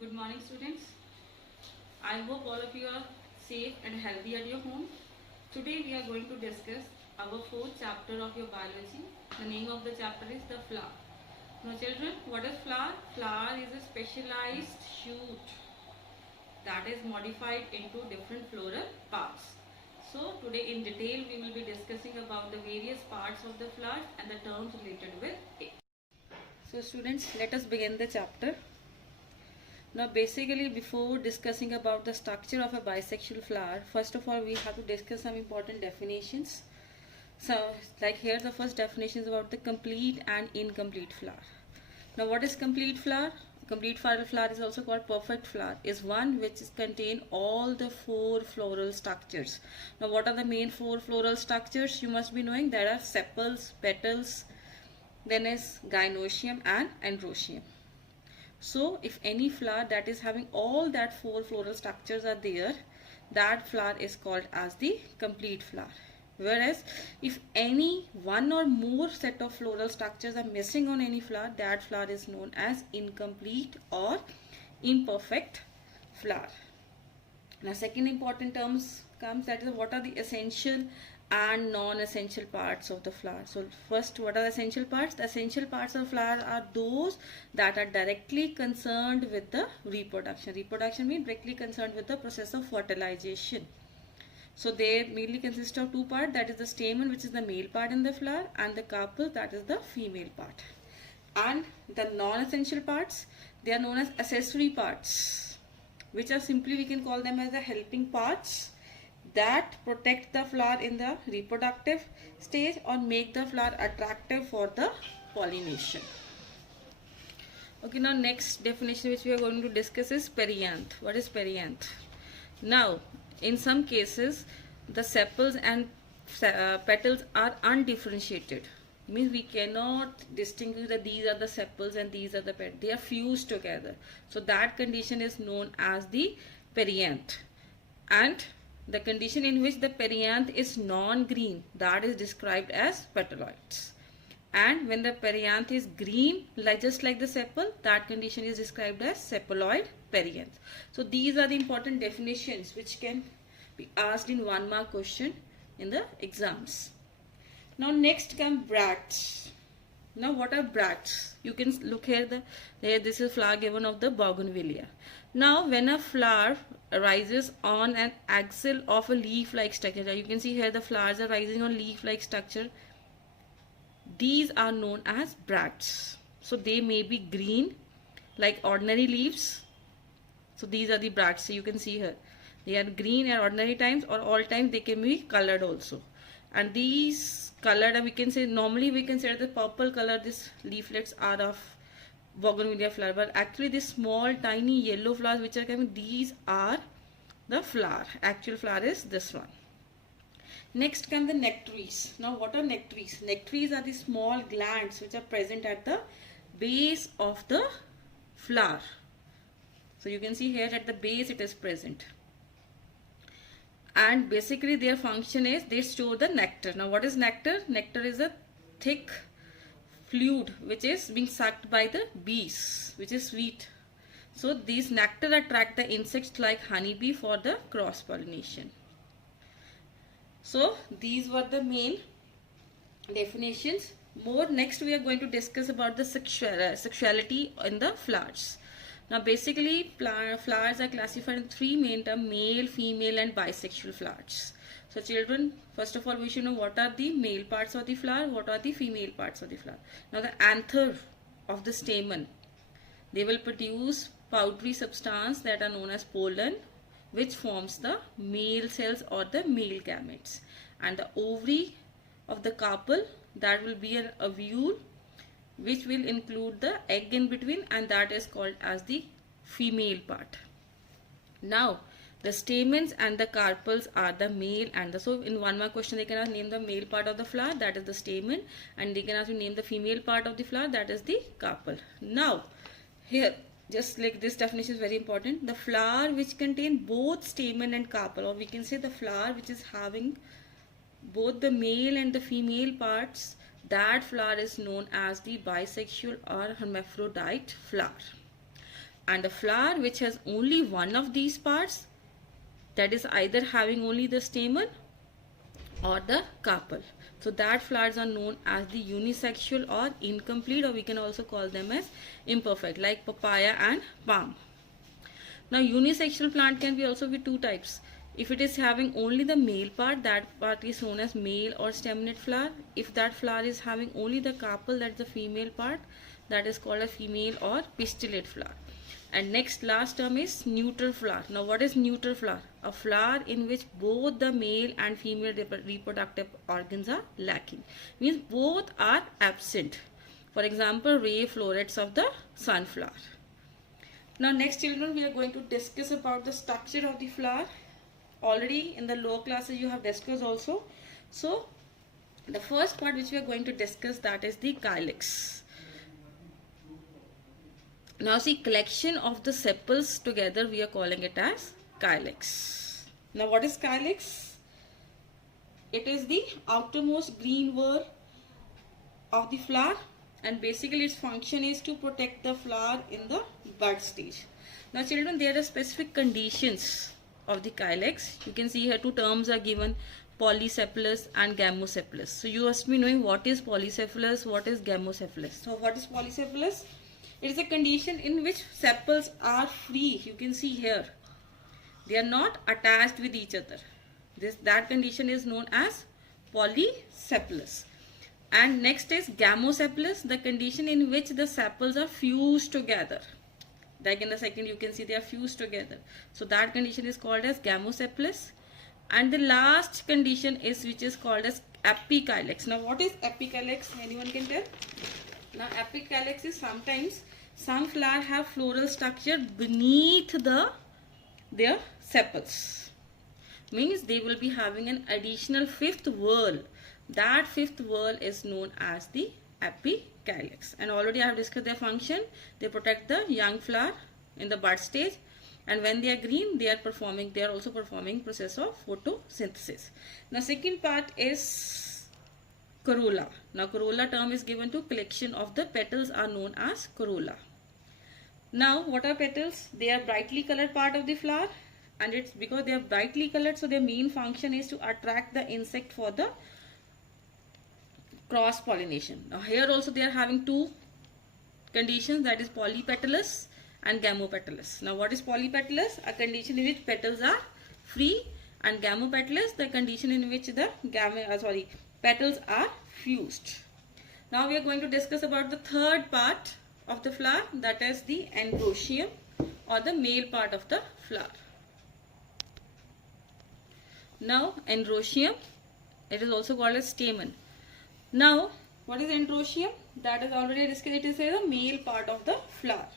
Good morning, students. I hope all of you are safe and healthy at your home. Today we are going to discuss our fourth chapter of your biology. The name of the chapter is the flower. Now children, what is flower? Flower is a specialized shoot that is modified into different floral parts. So today in detail we will be discussing about the various parts of the flower and the terms related with it. So students, let us begin the chapter. Now basically before discussing about the structure of a bisexual flower, first of all we have to discuss some important definitions. So like here the first definition is about the complete and incomplete flower. Now what is complete flower? Complete flower is also called perfect flower, is one which contain all the four floral structures. Now what are the main four floral structures? You must be knowing there are sepals, petals, then is gynoecium and androecium. So if any flower that is having all that four floral structures are there, that flower is called as the complete flower. Whereas if any one or more set of floral structures are missing on any flower, that flower is known as incomplete or imperfect flower. Now second important terms comes, that is what are the essential and non-essential parts of the flower. So first, what are the essential parts? The essential parts of flower are those that are directly concerned with the reproduction. Reproduction means directly concerned with the process of fertilization. So they mainly consist of two parts, that is the stamen, which is the male part in the flower, and the carpel, that is the female part. And the non-essential parts, they are known as accessory parts, which are simply, we can call them as the helping parts that protect the flower in the reproductive stage or make the flower attractive for the pollination. Okay, now next definition which we are going to discuss is perianth. What is perianth? Now, in some cases, the sepals and petals are undifferentiated. Means we cannot distinguish that these are the sepals and these are the petals. They are fused together. So that condition is known as the perianth. And the condition in which the perianth is non-green, that is described as petaloids. And when the perianth is green, just like the sepal, that condition is described as sepaloid perianth. So these are the important definitions which can be asked in 1 mark question in the exams. Now next come bracts. Now what are bracts? You can look here, this is flower given of the bougainvillea. Now when a flower arises on an axil of a leaf-like structure, you can see here the flowers are rising on leaf-like structure. These are known as bracts. So they may be green like ordinary leaves. So these are the bracts. So you can see here they are green at ordinary times, or all times they can be colored also. And these colored, we can say normally we consider the purple color, these leaflets are of bougainvillea flower, but actually these small tiny yellow flowers which are coming, these are the flower. Actual flower is this one. Next come the nectaries. Now what are nectaries? Nectaries are the small glands which are present at the base of the flower. So you can see here at the base it is present. And basically their function is they store the nectar. Now what is nectar? Nectar is a thick fluid which is being sucked by the bees, which is sweet. So these nectar attract the insects like honeybee for the cross pollination. So these were the main definitions. Next we are going to discuss about the sexuality in the flowers. Now basically flowers are classified in three main terms: male, female and bisexual flowers. So children, first of all we should know what are the male parts of the flower, what are the female parts of the flower. Now the anther of the stamen, they will produce powdery substance that are known as pollen, which forms the male cells or the male gametes. And the ovary of the carpel, that will be an ovule which will include the egg in between, and that is called as the female part. Now the stamens and the carpels are the male and the, so in 1 mark question they can ask name the male part of the flower, that is the stamen, and they can ask you name the female part of the flower, that is the carpel. Now here just like this definition is very important. The flower which contain both stamen and carpel, or we can say the flower which is having both the male and the female parts, that flower is known as the bisexual or hermaphrodite flower. And a flower which has only one of these parts, that is either having only the stamen or the carpel, so that flowers are known as the unisexual or incomplete, or we can also call them as imperfect, like papaya and palm. Now unisexual plant can be also be two types. If it is having only the male part, that part is known as male or staminate flower. If that flower is having only the carpel, that's the female part, that is called a female or pistillate flower. And next last term is neutral flower. Now what is neutral flower? A flower in which both the male and female reproductive organs are lacking. Means both are absent. For example, ray florets of the sunflower. Now next children, we are going to discuss about the structure of the flower. Already in the lower classes you have discussed also. So the first part which we are going to discuss, that is the calyx. Now see, collection of the sepals together, we are calling it as calyx. Now what is calyx? It is the outermost green whorl of the flower, and basically its function is to protect the flower in the bud stage. Now children, there are specific conditions of the calyx. You can see here two terms are given, polycephalous and gamocephalous. So you must be knowing what is polycephalous, what is gamocephalous. So what is polycephalous? It is a condition in which sepals are free. You can see here, they are not attached with each other. That condition is known as polycephalous. And next is gamocephalous, the condition in which the sepals are fused together. Like in the second, you can see they are fused together. So that condition is called as gamocephalous. And the last condition is which is called as epicalyx. Now what is epicalyx? Anyone can tell? Now epicalyx is sometimes some flower have floral structure beneath their sepals. Means they will be having an additional fifth whorl. That fifth whorl is known as the epicalyx. And already I have discussed their function. They protect the young flower in the bud stage, and when they are green, they are also performing process of photosynthesis. Now second part is corolla. Now corolla term is given to collection of the petals are known as corolla. Now what are petals? They are brightly colored part of the flower, and it's because they are brightly colored, so their main function is to attract the insect for the cross pollination. Now here also they are having two conditions, that is polypetalous and gamopetalous. Now what is polypetalous? A condition in which petals are free, and gamopetalous, the condition in which the petals are fused. Now we are going to discuss about the third part of the flower, that is the androecium, or the male part of the flower. Now androecium, it is also called as stamen. Now what is androecium? That is already discussed. It is the male part of the flower.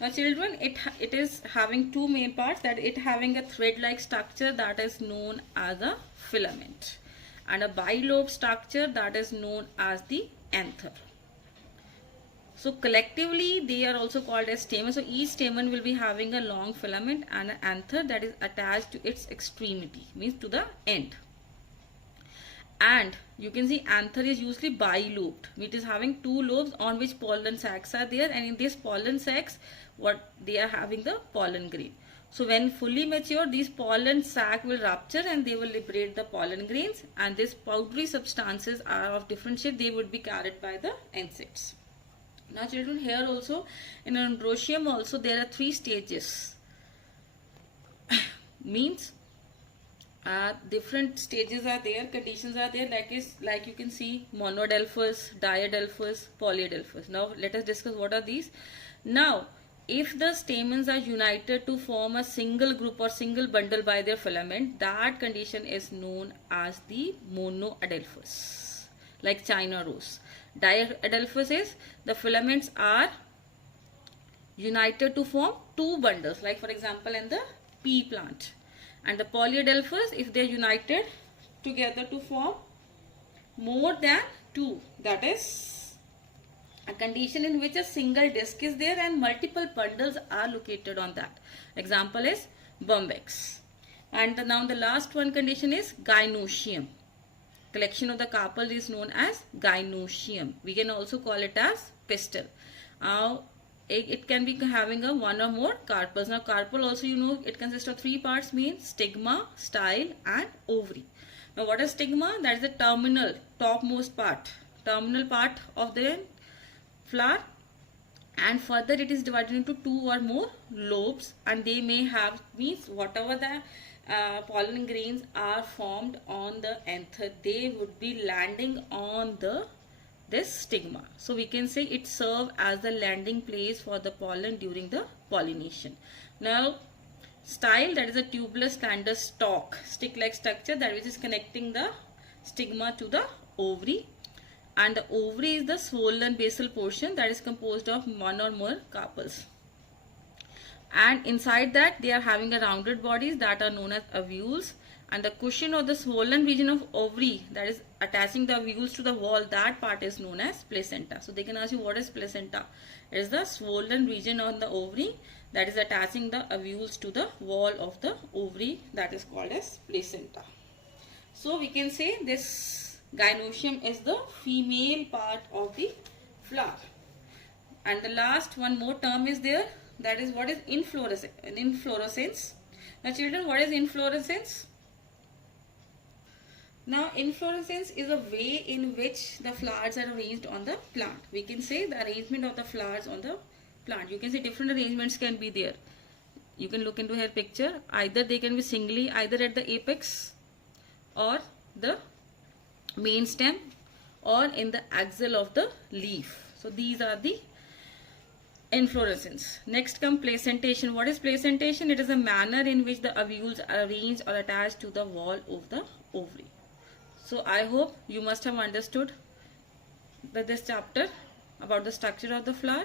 Now children, it is having two main parts, that it having a thread-like structure that is known as a filament, and a bilobe structure that is known as the anther. So collectively they are also called as stamen. So each stamen will be having a long filament and an anther that is attached to its extremity, means to the end. And you can see anther is usually bilobed. It is having two lobes on which pollen sacs are there, and in these pollen sacs, what they are having the pollen grain. So when fully mature, these pollen sac will rupture and they will liberate the pollen grains, and these powdery substances are of different shape. They would be carried by the insects. Now children, here also in androecium also there are three stages. Means different stages are there, conditions are there, like you can see monodelphous, diadelphous, polyadelphous. Now let us discuss what are these. Now if the stamens are united to form a single group or single bundle by their filament, that condition is known as the monoadelphous, like China rose. Diadelphous is the filaments are united to form two bundles, like for example in the pea plant. And the polyadelphous, if they are united together to form more than two, that is a condition in which a single disc is there and multiple bundles are located on that. Example is bombyx. And now the last one condition is gynoecium. Collection of the carpel is known as gynoecium. We can also call it as pistil. Now it can be having a one or more carpels. Now carpel also, you know, it consists of three parts, means stigma, style and ovary. Now what is stigma? That is the terminal, topmost part, terminal part of the flower, and further it is divided into two or more lobes, and they may have, means whatever the pollen grains are formed on the anther, they would be landing on the this stigma. So we can say it serves as the landing place for the pollen during the pollination. Now style, that is a tubular slender stalk, stick-like structure that which is connecting the stigma to the ovary, and the ovary is the swollen basal portion that is composed of one or more carpels, and inside that they are having a rounded bodies that are known as ovules, and the cushion or the swollen region of ovary that is attaching the ovules to the wall, that part is known as placenta. So they can ask you, what is placenta? It is the swollen region on the ovary that is attaching the ovules to the wall of the ovary, that is called as placenta. So we can say this gynoecium is the female part of the flower. And the last one more term is there, that is what is inflorescence. Now children, what is inflorescence? Now inflorescence is a way in which the flowers are arranged on the plant. We can say the arrangement of the flowers on the plant. You can see different arrangements can be there. You can look into her picture. Either they can be singly, either at the apex or the main stem or in the axil of the leaf. So these are the inflorescence. Next come placentation. What is placentation? It is a manner in which the ovules are arranged or attached to the wall of the ovary. So I hope you must have understood this chapter about the structure of the flower.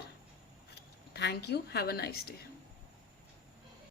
Thank you. Have a nice day.